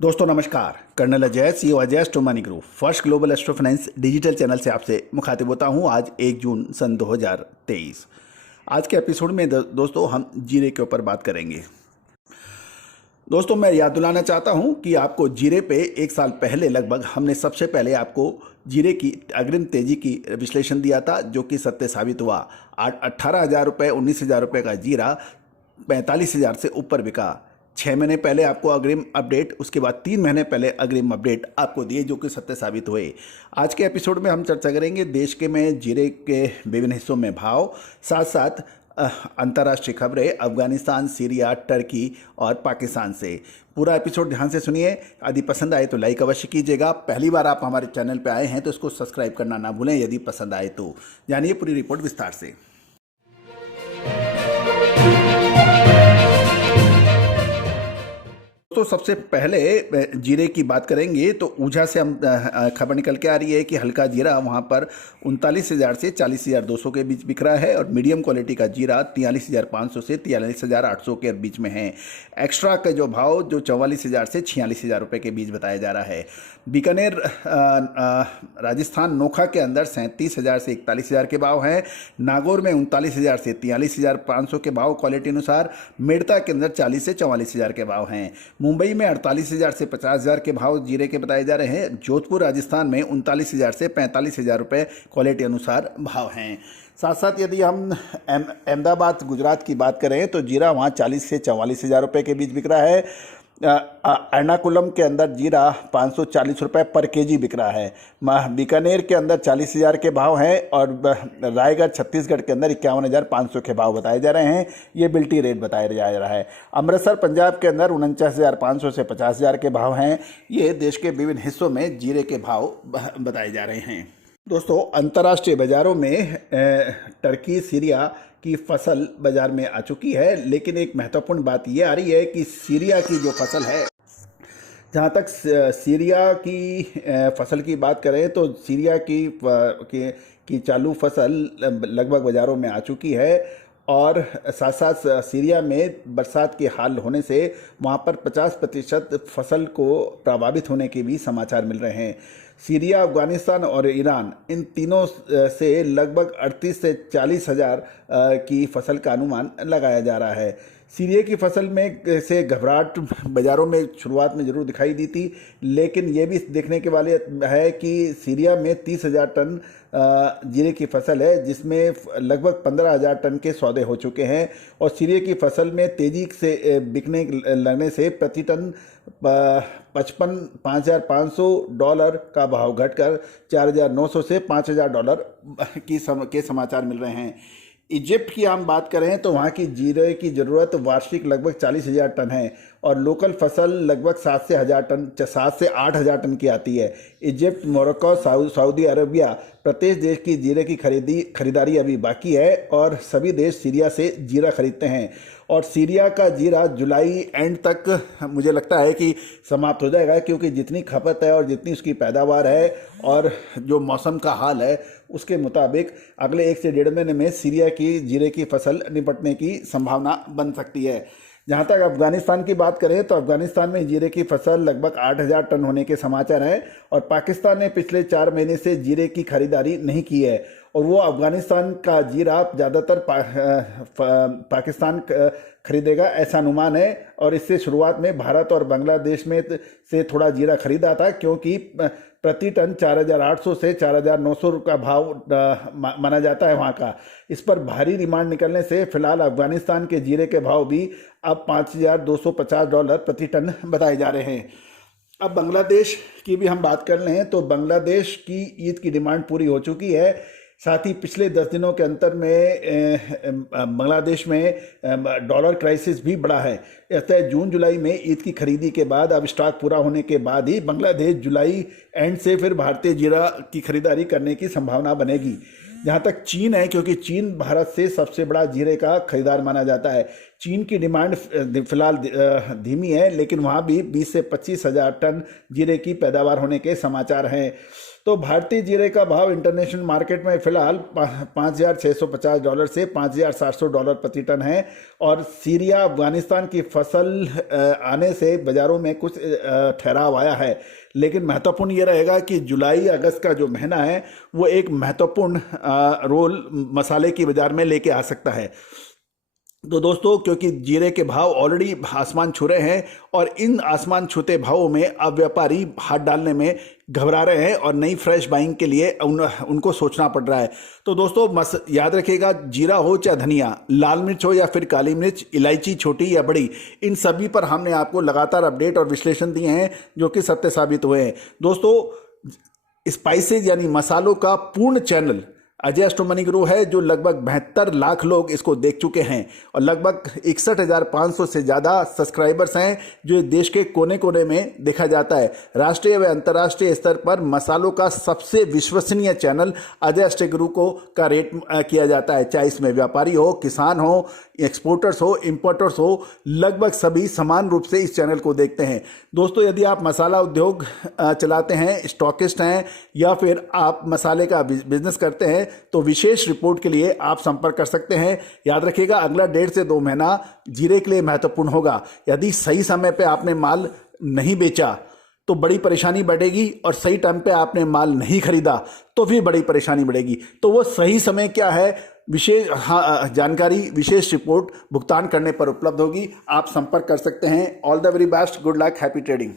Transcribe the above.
दोस्तों नमस्कार। Colonel Ajay CEO Ajay astro money group first global astro finance digital channel से आपसे मुखातिब होता हूं। आज 1 जून सन 2023। आज के एपिसोड में दोस्तों हम जीरे के ऊपर बात करेंगे। दोस्तों मैं याद दिलाना चाहता हूं कि आपको जीरे पे 1 साल पहले लगभग हमने सबसे पहले आपको जीरे की अग्रिम तेजी की विश्लेषण दिया था, जो कि सत्य साबित हुआ। 18,000 रुपये 19,000 रुपये का जीरा 45,000 से ऊपर बिका। 6 महीने पहले आपको अग्रिम अपडेट, उसके बाद 3 महीने पहले अग्रिम अपडेट आपको दिए, जो कि सत्य साबित हुए। आज के एपिसोड में हम चर्चा करेंगे देश के में जीरे के विभिन्न हिस्सों में भाव, साथ साथ अंतर्राष्ट्रीय खबरें अफगानिस्तान, सीरिया, टर्की और पाकिस्तान से। पूरा एपिसोड ध्यान से सुनिए। यदि पसंद आए तो लाइक अवश्य कीजिएगा। पहली बार आप हमारे चैनल पर आए हैं तो इसको सब्सक्राइब करना ना भूलें यदि पसंद आए तो। जानिए पूरी रिपोर्ट विस्तार से। तो सबसे पहले जीरे की बात करेंगे तो ऊझा से हम खबर निकल के आ रही है कि हल्का जीरा वहाँ पर 39,000 से 40,200 के बीच बिक रहा है और मीडियम क्वालिटी का जीरा 43,500 से 43,800 के बीच में है। एक्स्ट्रा का जो भाव जो 44,000 से 46,000 रुपये के बीच बताया जा रहा है। बीकानेर राजस्थान नोखा के अंदर 37,000 से 41,000 के भाव हैं। नागौर में 39,000 से 43,500 के भाव क्वालिटी अनुसार। मेड़ता के अंदर 40 से 44,000 के भाव हैं। मुंबई में 48,000 से 50,000 के भाव जीरे के बताए जा रहे हैं। जोधपुर राजस्थान में 39,000 से 45,000 रुपये क्वालिटी अनुसार भाव हैं। साथ साथ यदि हम अहमदाबाद गुजरात की बात करें तो जीरा वहाँ 40 से 44,000 रुपये के बीच बिक रहा है। एर्नाकुलम के अंदर जीरा 540 रुपये पर केजी बिक रहा है। बीकानेर के अंदर 40,000 के भाव हैं और रायगढ़ छत्तीसगढ़ के अंदर 51,500 के भाव बताए जा रहे हैं। ये बिल्टी रेट बताया जा रहा है। अमृतसर पंजाब के अंदर 49,500 से 50,000 के भाव हैं। ये देश के विभिन्न हिस्सों में जीरे के भाव बताए जा रहे हैं। दोस्तों अंतर्राष्ट्रीय बाजारों में टर्की, सीरिया की फसल बाजार में आ चुकी है, लेकिन एक महत्वपूर्ण बात यह आ रही है कि सीरिया की जो फसल है, जहाँ तक सीरिया की फसल की बात करें तो सीरिया की चालू फसल लगभग बाज़ारों में आ चुकी है और साथ साथ सीरिया में बरसात के हाल होने से वहाँ पर 50% फसल को प्रभावित होने के भी समाचार मिल रहे हैं। सीरिया, अफगानिस्तान और ईरान, इन तीनों से लगभग 38 से 40,000 की फसल का अनुमान लगाया जा रहा है। सीरिया की फसल में से घबराहट बाज़ारों में शुरुआत में ज़रूर दिखाई दी थी, लेकिन ये भी देखने के वाले है कि सीरिया में 30,000 टन जीरे की फसल है, जिसमें लगभग 15,000 टन के सौदे हो चुके हैं और सीरिया की फसल में तेज़ी से बिकने लगने से प्रति टन 5,500 डॉलर का भाव घटकर 4,900 से 5,000 डॉलर के समाचार मिल रहे हैं। इजिप्ट की हम बात करें तो वहाँ की जीरे की ज़रूरत वार्षिक लगभग 40,000 टन है और लोकल फसल लगभग 7 से 8,000 टन की आती है। इजिप्ट, मोरक्को, सऊदी अरबिया प्रत्येक देश की जीरे की खरीदारी अभी बाकी है और सभी देश सीरिया से जीरा खरीदते हैं और सीरिया का जीरा जुलाई एंड तक मुझे लगता है कि समाप्त हो जाएगा, क्योंकि जितनी खपत है और जितनी उसकी पैदावार है और जो मौसम का हाल है उसके मुताबिक अगले 1 से 1.5 महीने में सीरिया की जीरे की फसल निपटने की संभावना बन सकती है। जहाँ तक अफगानिस्तान की बात करें तो अफगानिस्तान में जीरे की फसल लगभग 8,000 टन होने के समाचार हैं और पाकिस्तान ने पिछले 4 महीने से जीरे की खरीदारी नहीं की है और वो अफगानिस्तान का जीरा ज़्यादातर पाकिस्तान खरीदेगा, ऐसा अनुमान है। और इससे शुरुआत में भारत और बांग्लादेश में से थोड़ा जीरा खरीदा था, क्योंकि प्रति टन 4,800 से 4,900 का भाव माना जाता है वहाँ का। इस पर भारी डिमांड निकलने से फिलहाल अफगानिस्तान के जीरे के भाव भी अब 5,250 डॉलर प्रति टन बताए जा रहे हैं। अब बांग्लादेश की भी हम बात कर लें तो बांग्लादेश की ईद की डिमांड पूरी हो चुकी है। साथ ही पिछले 10 दिनों के अंतर में बांग्लादेश में डॉलर क्राइसिस भी बढ़ा है। ऐसे जून जुलाई में ईद की खरीदी के बाद अब स्टॉक पूरा होने के बाद ही बांग्लादेश जुलाई एंड से फिर भारतीय जीरा की खरीदारी करने की संभावना बनेगी। जहाँ तक चीन है, क्योंकि चीन भारत से सबसे बड़ा जीरे का खरीदार माना जाता है, चीन की डिमांड फिलहाल धीमी है, लेकिन वहाँ भी 20 से 25 हज़ार टन जीरे की पैदावार होने के समाचार हैं। तो भारतीय जीरे का भाव इंटरनेशनल मार्केट में फिलहाल $5,650 से $5,700 प्रति टन है। और सीरिया अफगानिस्तान की फसल आने से बाज़ारों में कुछ ठहराव आया है, लेकिन महत्वपूर्ण ये रहेगा कि जुलाई अगस्त का जो महीना है वो एक महत्वपूर्ण रोल मसाले की बाज़ार में लेके आ सकता है। तो दोस्तों, क्योंकि जीरे के भाव ऑलरेडी आसमान छू रहे हैं और इन आसमान छूते भावों में अब व्यापारी हाथ डालने में घबरा रहे हैं और नई फ्रेश बाइंग के लिए उनको सोचना पड़ रहा है। तो दोस्तों याद रखिएगा, जीरा हो चाहे धनिया, लाल मिर्च हो या फिर काली मिर्च, इलायची छोटी या बड़ी, इन सभी पर हमने आपको लगातार अपडेट और विश्लेषण दिए हैं जो कि सत्य साबित हुए हैं। दोस्तों, स्पाइसेज यानी मसालों का पूर्ण चैनल अजय एस्ट्रो गुरु है, जो लगभग 72 लाख लोग इसको देख चुके हैं और लगभग 61,500 से ज़्यादा सब्सक्राइबर्स हैं, जो देश के कोने कोने में देखा जाता है। राष्ट्रीय व अंतर्राष्ट्रीय स्तर पर मसालों का सबसे विश्वसनीय चैनल अजय एस्ट्रो गुरु को का रेट किया जाता है, चाहे इसमें व्यापारी हो, किसान हो, एक्सपोर्टर्स हो, इंपोर्टर्स हो, लगभग सभी समान रूप से इस चैनल को देखते हैं। दोस्तों, यदि आप मसाला उद्योग चलाते हैं, स्टॉकिस्ट हैं या फिर आप मसाले का बिजनेस करते हैं, तो विशेष रिपोर्ट के लिए आप संपर्क कर सकते हैं। याद रखिएगा, अगला 1.5 से 2 महीना जीरे के लिए महत्वपूर्ण होगा। यदि सही समय पे आपने माल नहीं बेचा तो बड़ी परेशानी बढ़ेगी, और सही टाइम पे आपने माल नहीं खरीदा तो भी बड़ी परेशानी बढ़ेगी। तो वो सही समय क्या है, विशेष जानकारी, विशेष रिपोर्ट भुगतान करने पर उपलब्ध होगी। आप संपर्क कर सकते हैं। All the very best, good luck, happy trading.